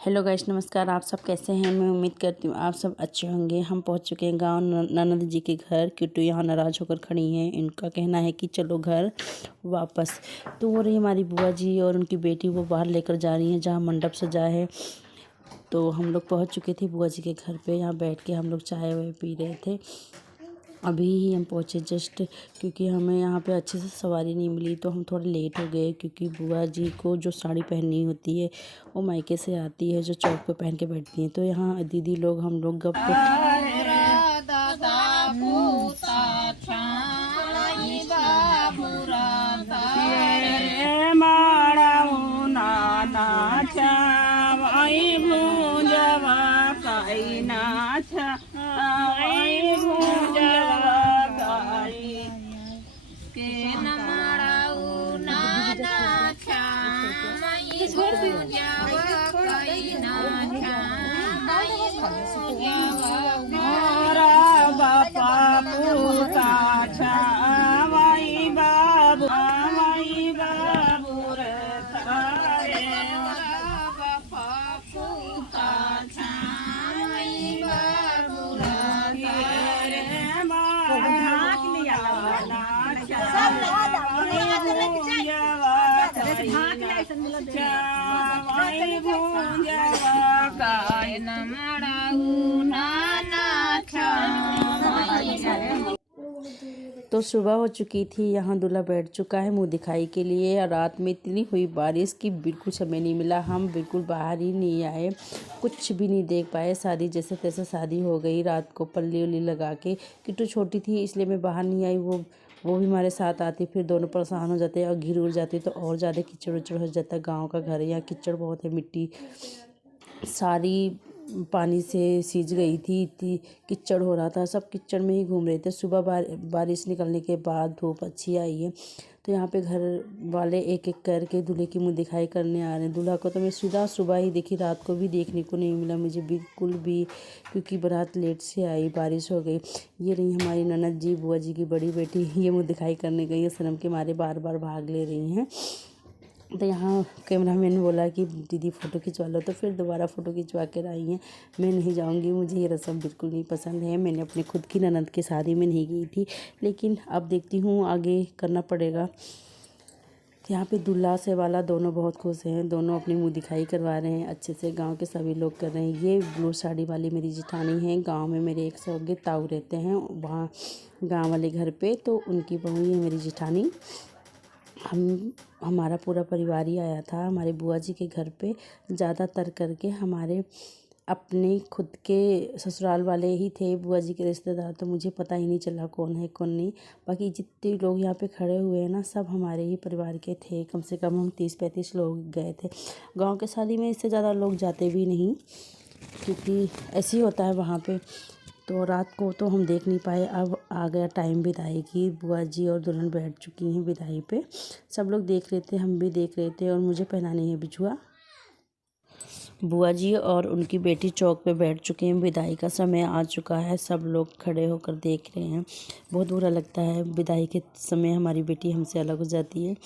Hello guys, नमस्कार। आप सब कैसे हैं? मैं उम्मीद करती हूँ आप सब अच्छे होंगे। हम पहुंच चुके हैं गांव ननद जी के घर। किट्टू यहाँ नाराज़ होकर खड़ी हैं। इनका कहना है कि चलो घर वापस। तो वो रही हमारी बुआ जी और उनकी बेटी, वो बाहर लेकर जा रही हैं जहाँ मंडप सजा है। तो हम लोग पहुँच चुके थे बुआ जी के घर पे। यहाँ बैठ के हम लोग चाय वाय पी रहे थे। अभी ही हम पहुँचे जस्ट, क्योंकि हमें यहाँ पे अच्छे से सवारी नहीं मिली तो हम थोड़ा लेट हो गए। क्योंकि बुआ जी को जो साड़ी पहननी होती है वो मायके से आती है, जो चौक पे पहन के बैठती हैं। तो यहाँ दीदी लोग, हम लोग गप तो सुबह हो चुकी थी। यहाँ दूल्हा बैठ चुका है मुंह दिखाई के लिए। रात में इतनी हुई बारिश कि बिल्कुल समय नहीं मिला। हम बिल्कुल बाहर ही नहीं आए, कुछ भी नहीं देख पाए। शादी जैसे तैसे शादी हो गई। रात को पल्ली उल्ली लगा के, किट्टू छोटी थी इसलिए मैं बाहर नहीं आई। वो भी हमारे साथ आती, फिर दोनों परेशान हो जाते हैं और घिर उड़ जाती तो और ज़्यादा कीचड़ उचड़ हो जाता है। गाँव का घर है, यहाँ कीचड़ बहुत है, मिट्टी सारी पानी से सींच गई थी, इतनी कीचड़ हो रहा था। सब कीचड़ में ही घूम रहे थे। सुबह बारिश निकलने के बाद धूप अच्छी आई है। तो यहाँ पे घर वाले एक एक करके दूल्हे की मुँह दिखाई करने आ रहे हैं। दूल्हा को तो मैं सीधा सुबह ही देखी, रात को भी देखने को नहीं मिला मुझे बिल्कुल भी, क्योंकि बारात लेट से आई, बारिश हो गई। ये रही हमारी ननद जी, बुआ जी की बड़ी बेटी। ये मुँह दिखाई करने गई है, शर्म के मारे बार बार भाग ले रही हैं। तो यहाँ कैमरामैन बोला कि दीदी फ़ोटो खिंचवा लो, तो फिर दोबारा फ़ोटो खिंचवा कर आई हैं। मैं नहीं जाऊँगी, मुझे ये रस्म बिल्कुल नहीं पसंद है। मैंने अपने खुद की ननद की शादी में नहीं गई थी, लेकिन अब देखती हूँ आगे करना पड़ेगा। यहाँ पे दूल्हा से वाला दोनों बहुत खुश हैं। दोनों अपनी मुँह दिखाई करवा रहे हैं अच्छे से। गांव के सभी लोग कर रहे हैं। ये ब्लू साड़ी वाली मेरी जिठानी है। गांव में मेरे एक सौगे ताऊ रहते हैं वहाँ गांव वाले घर पे, तो उनकी बहू ही है मेरी जिठानी। हमारा पूरा परिवार ही आया था हमारे बुआ जी के घर पे। ज़्यादातर करके हमारे अपने खुद के ससुराल वाले ही थे बुआ जी के रिश्तेदार। तो मुझे पता ही नहीं चला कौन है कौन नहीं। बाकी जितने लोग यहाँ पे खड़े हुए हैं ना, सब हमारे ही परिवार के थे। कम से कम हम 30-35 लोग गए थे। गांव के शादी में इससे ज़्यादा लोग जाते भी नहीं, क्योंकि ऐसे ही होता है वहाँ पे। तो रात को तो हम देख नहीं पाए। अब आ गया टाइम विदाई की। बुआ जी और दुल्हन बैठ चुकी हैं विदाई पे। सब लोग देख रहे थे, हम भी देख रहे थे, और मुझे पहनानी है बिछुआ। बुआ जी और उनकी बेटी चौक पे बैठ चुके हैं। विदाई का समय आ चुका है। सब लोग खड़े होकर देख रहे हैं। बहुत बुरा लगता है, विदाई के समय हमारी बेटी हमसे अलग हो जाती है।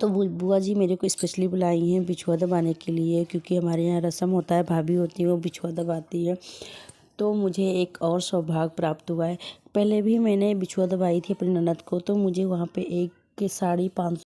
तो बुआ जी मेरे को स्पेशली बुलाई हैं बिछुआ दबाने के लिए, क्योंकि हमारे यहाँ रस्म होता है, भाभी होती है वो बिछुआ दबाती है। तो मुझे एक और सौभाग्य प्राप्त हुआ है। पहले भी मैंने बिछुआ दबाई थी अपनी ननद को, तो मुझे वहाँ पे एक साड़ी 500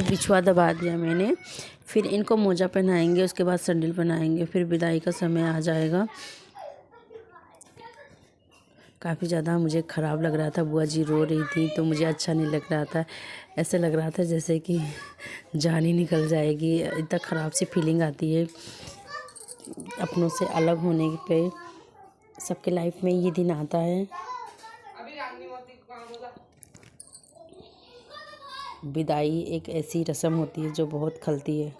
तो बिछुआ दबा दिया मैंने। फिर इनको मोजा पहनाएंगे, उसके बाद सैंडल पहनाएंगे, फिर विदाई का समय आ जाएगा। काफ़ी ज़्यादा मुझे ख़राब लग रहा था, बुआ जी रो रही थी तो मुझे अच्छा नहीं लग रहा था। ऐसे लग रहा था जैसे कि जान ही निकल जाएगी, इतना ख़राब सी फीलिंग आती है अपनों से अलग होने पे। सबके लाइफ में ये दिन आता है। विदाई एक ऐसी रस्म होती है जो बहुत खलती है।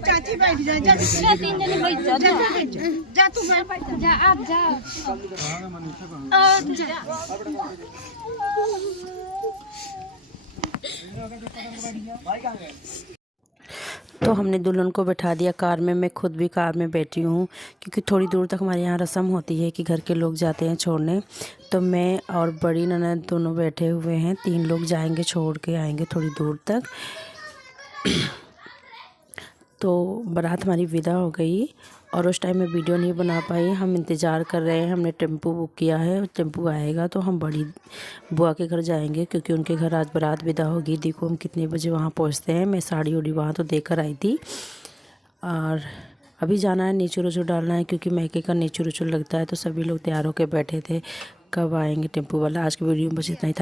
चाची बैठ जाए, जा तू जा, आप जाओ। तो हमने दुल्हन को बैठा दिया कार में, मैं खुद भी कार में बैठी हूँ क्योंकि थोड़ी दूर तक हमारे यहाँ रस्म होती है कि घर के लोग जाते हैं छोड़ने। तो मैं और बड़ी ननद दोनों बैठे हुए हैं, 3 लोग जाएंगे, छोड़ के आएंगे थोड़ी दूर तक। तो बारात हमारी विदा हो गई और उस टाइम मैं वीडियो नहीं बना पाई। हम इंतज़ार कर रहे हैं, हमने टेम्पो बुक किया है, टेम्पो आएगा तो हम बड़ी बुआ के घर जाएंगे क्योंकि उनके घर आज बारात विदा होगी। देखो हम कितने बजे वहाँ पहुँचते हैं। मैं साड़ी उड़ी वहाँ तो देकर आई थी और अभी जाना है, नीचू उचू डालना है क्योंकि मैके का नीचू उचू लगता है। तो सभी लोग तैयार होकर बैठे थे कब आएंगे टेम्पो वाला। आज की वीडियो में बस इतना ही था।